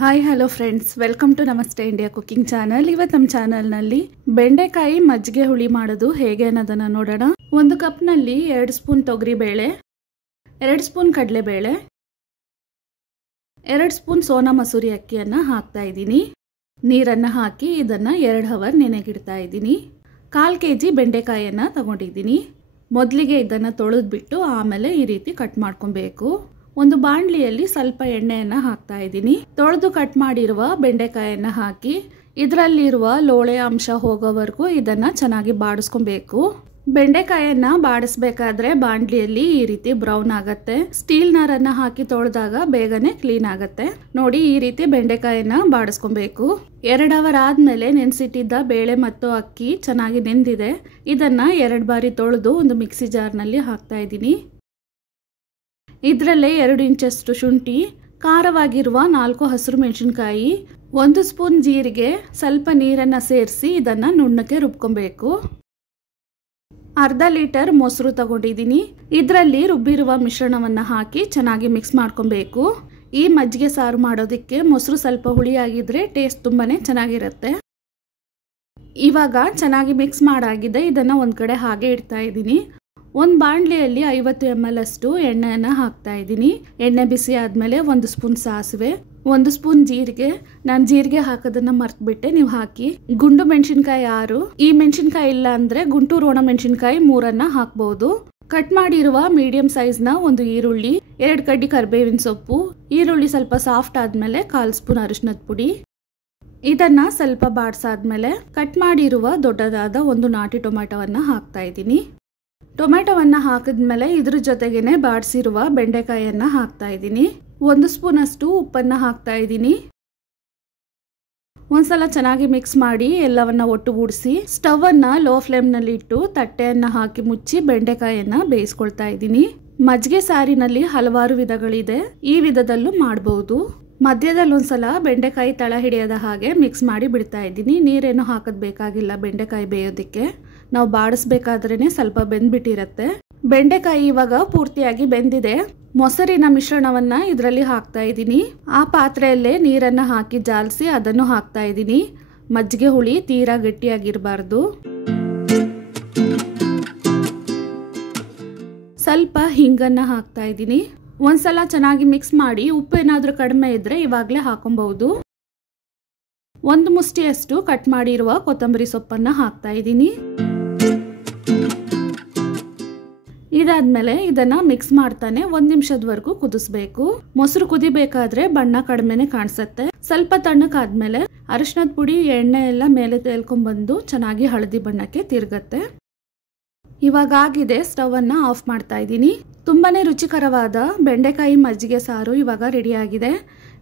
Hi hello friends, welcome to Namaste India cooking channel. ಇವತ್ತು ನಮ್ಮ ಚಾನಲ್ನಲ್ಲಿ ಬೆಂಡೆಕಾಯಿ ಮಜ್ಜಿಗೆ ಹುಳಿ ಮಾಡೋದು ಹೇಗೆ ಅನ್ನೋದನ್ನು ನೋಡೋಣ. 1 ಕಪ್ನಲ್ಲಿ 2 ಸ್ಪೂನ್ ತೊಗರಿಬೇಳೆ, 2 ಸ್ಪೂನ್ ಕಡಲೆಬೇಳೆ, 2 ಸ್ಪೂನ್ ಸೋನಾ ಮಸೂರಿ ಅಕ್ಕಿಯನ್ನು ಹಾಕ್ತಾ ಇದ್ದೀನಿ. ನೀರನ್ನು ಹಾಕಿ ಇದನ್ನು 2 ಅವರ್ ನೆನೆಗಿಡ್ತಾ ಇದ್ದೀನಿ. 1/4 kg ಬೆಂಡೆಕಾಯಿಯನ್ನು ತಗೊಂಡಿದ್ದೀನಿ. ಮೊದಲಿಗೆ ಇದನ್ನು ತೊಳೆದ್ಬಿಟ್ಟು ಆಮೇಲೆ ಈ ರೀತಿ ಕಟ್ ಮಾಡ್ಕೊಬೇಕು. ಒಂದು ಬಾಣಲಿಯಲ್ಲಿ ಸ್ವಲ್ಪ ಎಣ್ಣೆಯನ್ನು ಹಾಕ್ತಾ ಇದ್ದೀನಿ. ತೊಳೆದು ಕಟ್ ಮಾಡಿರುವ ಬೆಂಡೆಕಾಯನ್ನು ಹಾಕಿ ಇದರಲ್ಲಿರುವ ಲೋಳೆ ಅಂಶ ಹೋಗೋವರೆಗೂ ಇದನ್ನು ಚೆನ್ನಾಗಿ ಬಾಡಿಸ್ಕೊಬೇಕು. ಬೆಂಡೆಕಾಯನ್ನು ಬಾಡಿಸ್ಬೇಕಾದ್ರೆ ಬಾಣಲಿಯಲ್ಲಿ ಈ ರೀತಿ ಬ್ರೌನ್ ಆಗತ್ತೆ. ಸ್ಟೀಲ್ ನಾರನ್ನ ಹಾಕಿ ತೊಳೆದಾಗ ಬೇಗನೆ ಕ್ಲೀನ್ ಆಗತ್ತೆ. ನೋಡಿ, ಈ ರೀತಿ ಬೆಂಡೆಕಾಯನ್ನ ಬಾಡಿಸ್ಕೊಬೇಕು. 2 ಅವರ್ ಆದ್ಮೇಲೆ ನೆನೆಸಿಟ್ಟಿದ್ದ ಬೇಳೆ ಮತ್ತು ಅಕ್ಕಿ ಚೆನ್ನಾಗಿ ನೆಂದಿದೆ. ಇದನ್ನ 2 ಬಾರಿ ತೊಳೆದು ಒಂದು ಮಿಕ್ಸಿ ಜಾರ್ನಲ್ಲಿ ಹಾಕ್ತಾ ಇದ್ದೀನಿ. ಇದರಲ್ಲೇ 2 ಇಂಚಷ್ಟು ಶುಂಠಿ, ಖಾರವಾಗಿರುವ 4 ಹಸಿರು ಮೆಣಸಿನಕಾಯಿ, 1 ಸ್ಪೂನ್ ಜೀರಿಗೆ, ಸ್ವಲ್ಪ ನೀರನ್ನು ಸೇರಿಸಿ ಇದನ್ನು ನುಣ್ಣಕ್ಕೆ ರುಬ್ಕೊಬೇಕು. 1/2 ಲೀಟರ್ ಮೊಸರು ತಗೊಂಡಿದ್ದೀನಿ. ಇದರಲ್ಲಿ ರುಬ್ಬಿರುವ ಮಿಶ್ರಣವನ್ನು ಹಾಕಿ ಚೆನ್ನಾಗಿ ಮಿಕ್ಸ್ ಮಾಡ್ಕೊಬೇಕು. ಈ ಮಜ್ಜಿಗೆ ಸಾರು ಮಾಡೋದಕ್ಕೆ ಮೊಸರು ಸ್ವಲ್ಪ ಹುಳಿಯಾಗಿದ್ರೆ ಟೇಸ್ಟ್ ತುಂಬಾನೇ ಚೆನ್ನಾಗಿರುತ್ತೆ. ಇವಾಗ ಚೆನ್ನಾಗಿ ಮಿಕ್ಸ್ ಮಾಡಾಗಿದೆ. ಇದನ್ನು ಒಂದು ಕಡೆ ಹಾಗೆ ಇಡ್ತಾ ಇದ್ದೀನಿ. ಒಂದು ಬಾಣಲಿಯಲ್ಲಿ 50 ml ಅಷ್ಟು ಎಣ್ಣೆಯನ್ನು ಹಾಕ್ತಾ ಇದ್ದೀನಿ. ಎಣ್ಣೆ ಬಿಸಿ ಆದಮೇಲೆ 1 ಸ್ಪೂನ್ ಸಾಸಿವೆ, 1 ಸ್ಪೂನ್ ಜೀರಿಗೆ. ನಾನು ಜೀರಿಗೆ ಹಾಕೋದನ್ನ ಮರ್ತ್ಬಿಟ್ಟೆ, ನೀವು ಹಾಕಿ. ಗುಂಡು ಮೆಣಸಿನ್ಕಾಯಿ 6. ಈ ಮೆಣಸಿನ್ಕಾಯಿ ಇಲ್ಲ ಅಂದರೆ ಗುಂಟೂರು ಒಣ ಮೆಣಸಿನ್ಕಾಯಿ 3 ಹಾಕ್ಬಹುದು. ಕಟ್ ಮಾಡಿರುವ ಮೀಡಿಯಂ ಸೈಜ್ನ 1 ಈರುಳ್ಳಿ, 2 ಕಡ್ಡಿ ಕರಿಬೇವಿನ ಸೊಪ್ಪು. ಈರುಳ್ಳಿ ಸ್ವಲ್ಪ ಸಾಫ್ಟ್ ಆದಮೇಲೆ 1/4 ಸ್ಪೂನ್ ಅರಿಶಿನದ ಪುಡಿ. ಇದನ್ನ ಸ್ವಲ್ಪ ಬಾಡಿಸಾದ್ಮೇಲೆ ಕಟ್ ಮಾಡಿರುವ ದೊಡ್ಡದಾದ 1 ನಾಟಿ ಟೊಮೆಟೊವನ್ನು ಹಾಕ್ತಾ ಇದ್ದೀನಿ. ಟೊಮೆಟೊವನ್ನು ಹಾಕಿದ್ಮೇಲೆ ಇದ್ರ ಜೊತೆಗೇನೆ ಬಾಡಿಸಿರುವ ಬೆಂಡೆಕಾಯಿಯನ್ನು ಹಾಕ್ತಾ ಇದ್ದೀನಿ. 1 ಸ್ಪೂನ್ ಅಷ್ಟು ಉಪ್ಪನ್ನು ಹಾಕ್ತಾ ಇದ್ದೀನಿ. ಒಂದ್ಸಲ ಚೆನ್ನಾಗಿ ಮಿಕ್ಸ್ ಮಾಡಿ ಎಲ್ಲವನ್ನ ಒಟ್ಟುಗೂಡಿಸಿ ಸ್ಟವ್ ಅನ್ನ ಲೋ ಫ್ಲೇಮ್ ನಲ್ಲಿ ಇಟ್ಟು ತಟ್ಟೆಯನ್ನ ಹಾಕಿ ಮುಚ್ಚಿ ಬೆಂಡೆಕಾಯಿಯನ್ನ ಬೇಯಿಸ್ಕೊಳ್ತಾ ಇದ್ದೀನಿ. ಮಜ್ಜಿಗೆ ಸಾರಿನಲ್ಲಿ ಹಲವಾರು ವಿಧಗಳಿದೆ, ಈ ವಿಧದಲ್ಲೂ ಮಾಡಬಹುದು. ಮಧ್ಯದಲ್ಲಿ ಒಂದ್ಸಲ ಬೆಂಡೆಕಾಯಿ ತಳ ಹಿಡಿಯದ ಹಾಗೆ ಮಿಕ್ಸ್ ಮಾಡಿ ಬಿಡ್ತಾ ಇದ್ದೀನಿ. ನೀರೇನು ಹಾಕೋದ್ ಬೇಕಾಗಿಲ್ಲ. ಬೆಂಡೆಕಾಯಿ ಬೇಯೋದಕ್ಕೆ ನಾವು ಬಾಡಿಸ್ಬೇಕಾದ್ರೇನೆ ಸ್ವಲ್ಪ ಬೆಂದ್ಬಿಟ್ಟಿರತ್ತೆ. ಬೆಂಡೆಕಾಯಿ ಇವಾಗ ಪೂರ್ತಿಯಾಗಿ ಬೆಂದಿದೆ. ಮೊಸರಿನ ಮಿಶ್ರಣವನ್ನ ಇದರಲ್ಲಿ ಹಾಕ್ತಾ ಇದ್ದೀನಿ. ಆ ಪಾತ್ರೆಯಲ್ಲೇ ನೀರನ್ನ ಹಾಕಿ ಜಾಲಿಸಿ ಅದನ್ನು ಹಾಕ್ತಾ ಇದ್ದೀನಿ. ಮಜ್ಜಿಗೆ ಹುಳಿ ತೀರಾ ಗಟ್ಟಿಯಾಗಿರಬಾರ್ದು. ಸ್ವಲ್ಪ ಹಿಂಗನ್ನ ಹಾಕ್ತಾ ಇದ್ದೀನಿ. ಒಂದ್ಸಲ ಚೆನ್ನಾಗಿ ಮಿಕ್ಸ್ ಮಾಡಿ ಉಪ್ಪು ಏನಾದ್ರೂ ಕಡಿಮೆ ಇದ್ರೆ ಇವಾಗಲೇ ಹಾಕೊಬಹುದು. 1 ಮುಷ್ಟಿಯಷ್ಟು ಕಟ್ ಮಾಡಿರುವ ಕೊತ್ತಂಬರಿ ಸೊಪ್ಪನ್ನ ಹಾಕ್ತಾ ಇದ್ದೀನಿ. ಇದಾದ್ಮೇಲೆ ಇದನ್ನ ಮಿಕ್ಸ್ ಮಾಡ್ತಾನೆ 1 ನಿಮಿಷದವರೆಗೂ ಕುದಿಸ್ಬೇಕು. ಮೊಸರು ಕುದಿಬೇಕಾದ್ರೆ ಬಣ್ಣ ಕಡಿಮೆನೆ ಕಾಣಿಸುತ್ತೆ. ಸ್ವಲ್ಪ ತಣ್ಣಕ್ಕಾದ್ಮೇಲೆ ಅರಿಶಿನದ ಪುಡಿ, ಎಣ್ಣೆ ಎಲ್ಲ ಮೇಲೆ ತೇಲ್ಕೊಂಡ್ಬಂದು ಚೆನ್ನಾಗಿ ಹಳದಿ ಬಣ್ಣಕ್ಕೆ ತಿರುಗತ್ತೆ. ಇವಾಗ ಆಗಿದೆ. ಸ್ಟವ್ ಅನ್ನ ಆಫ್ ಮಾಡ್ತಾ ಇದ್ದೀನಿ. ತುಂಬಾನೇ ರುಚಿಕರವಾದ ಬೆಂಡೆಕಾಯಿ ಮಜ್ಜಿಗೆ ಸಾರು ಇವಾಗ ರೆಡಿ ಆಗಿದೆ.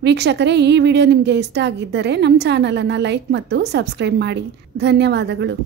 ವೀಕ್ಷಕರೇ, ಈ ವಿಡಿಯೋ ನಿಮಗೆ ಇಷ್ಟ ಆಗಿದ್ದರೆ ನಮ್ಮ ಚಾನಲ್ ಅನ್ನ ಲೈಕ್ ಮತ್ತು ಸಬ್ಸ್ಕ್ರೈಬ್ ಮಾಡಿ. ಧನ್ಯವಾದಗಳು.